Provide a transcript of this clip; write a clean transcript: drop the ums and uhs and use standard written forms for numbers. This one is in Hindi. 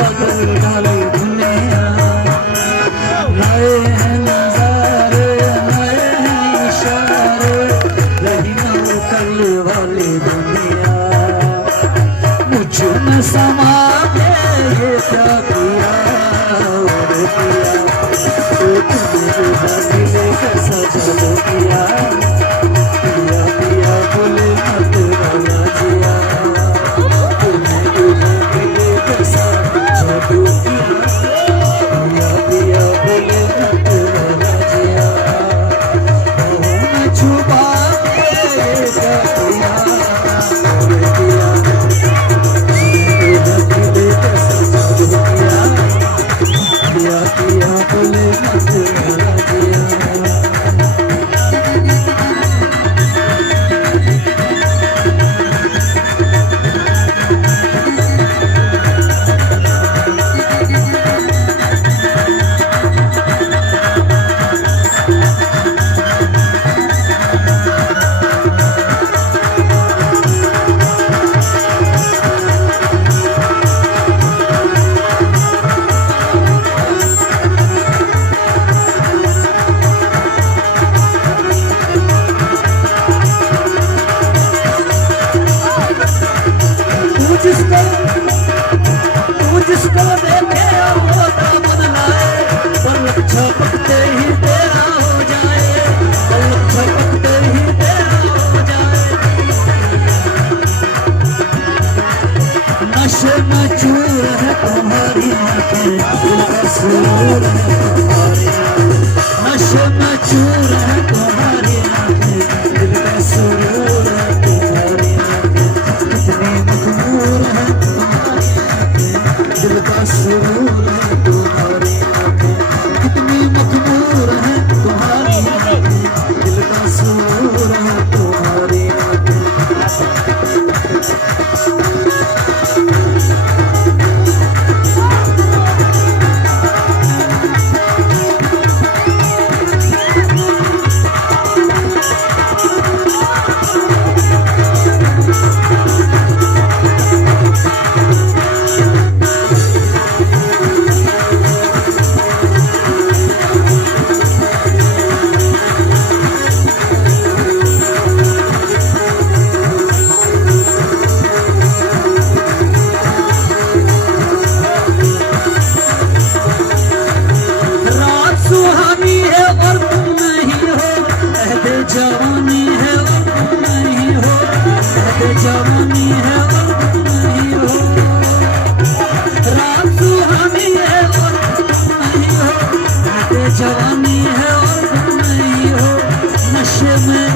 बदल डाले दुनिया। नए हैं नजारे, नए हैं इशारे, रही ना कल वाली दुनिया। मुझ में समा के ये क्या किया और किया, तो तुमने दिल कैसा जल किया। पिया पिया बोले मत वाला जिया, तुम्हें दिल कैसा जादू किया। पिया पिया बोले मत वाला जिया, बाहों में छुपा के ये क्या किया और किया। पिया पिया बोले मत वाला जिया। जिसको देखे वो तो बदलाए, पलक झपकते ही तेरा हो जाए, पलक झपकते ही तेरा हो जाए। नशे में चूर है तुम्हारी आंखें, दिल का सुरूर है तुम्हारी आंखें। नशे में चूर है तुम्हारी आंखें, दिल का सुरूर है तुम्हारी आंखें। कितनी मखमूर है तुम्हारी आंखें, दिल का सुरूर है तुम्हारी आंखें। कितनी मखमूर है तुम्हारी आंखें, दिल का सुरूर है तुम्हारी आंखें। जवानी है और तुम नहीं हो, जवानी है और तुम नहीं हो। रात सुहानी है और तुम नहीं हो, जवानी है और तुम नहीं हो। नशे में